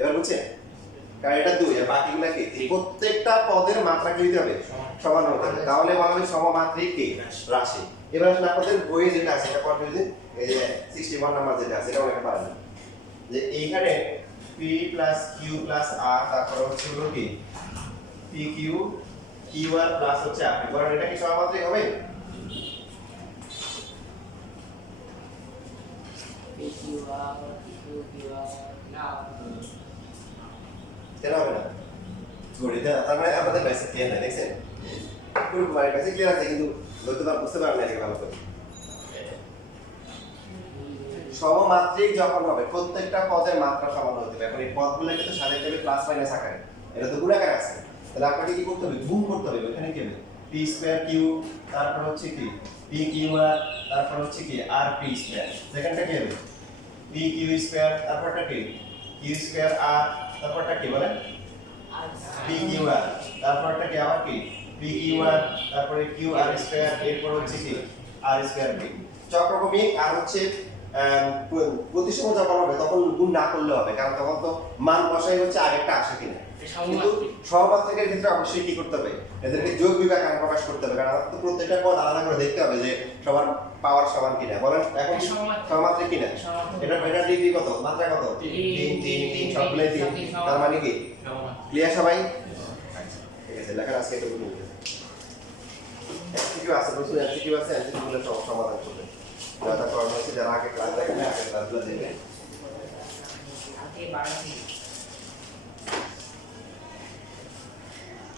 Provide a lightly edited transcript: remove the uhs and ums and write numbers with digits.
এবার বুঝছেন? কারণ এটা 2 আর বাকিগুলো কি? প্রত্যেকটা পদের মাত্রা কি হতে হবে? সমান হতে হবে। তাহলে বলা হবে সমমাত্রিক কি? রাশি। এবার আসলে আপনাদের বইয়ে যেটা আছে এটা পড়তে দিন। এই যে 61 নাম্বার যেটা আছে এটা অনেকটা পারেন। যে এইখানে p q r তারপর হচ্ছে হলো কি? pq qr প্লাস হচ্ছে r। বলেন এটা কি সমমাত্রিক হবে? কেন হবে না? গণিতে তার মানে আপনাদের বেসিক ক্লিয়ার নাই দেখছেন? পুরো মানে বেসিক ক্লিয়ার আছে কিন্তু বুঝতে পারেন না এটাকে ভালো করে। সমমাত্রিক যখন হবে প্রত্যেকটা পদের মাত্রা সমান হতে হবে। এখন এই পদগুলোকে তো সাজাইতে হবে প্লাস মাইনাস আকারে। এটা তো গুণাকার আছে। তাহলে আপনাকে কি করতে হবে? গুণ করতে হবে। এখানে কি হবে? p স্কয়ার q তারপর হচ্ছে কি? p q r তারপর হচ্ছে কি? r p square. সেকেন্ডটা কি হবে? p q স্কয়ার তারপরটা কি? q স্কয়ার r তারপরটা কি বলেন? p q r তারপরটা কি আবার কি? p q r তারপরে q r স্কয়ার এরপর হচ্ছে কি? r square p। চক্রক্রমিক আর হচ্ছে প্রতিসম যখন হবে তখন গুণ না করলে হবে, কারণ তখন তো মান বসাই হচ্ছে আগেরটা আসে কিনা। কিন্তু সহমাত্রিকের ক্ষেত্রে অবশ্যই কি করতে হবে? এদেরকে যোগ বিভাগ আকারে প্রকাশ করতে হবে, কারণ আমাদের তো প্রত্যেকটা পদ আলাদা করে দেখতে হবে যে সবার পাওয়ার সমান কিনা। বলেন এখন সহমাত্রিক কিনা? এটা ডিগ্রি কত? মাত্রা কত? 3 সবগুলাই 3। তার মানে কি ক্লিয়ার সবাই? ঠিক আছে, লেখার আজকে একটু বুঝে নিতে এমসিকিউ আছে, প্রচুর এমসিকিউ আছে, এমসিকিউ গুলো সমাধান করবেন। যারা কর্ম হচ্ছে, যারা আগে ক্লাস দেখেন আগের ক্লাসগুলো দেখবেন।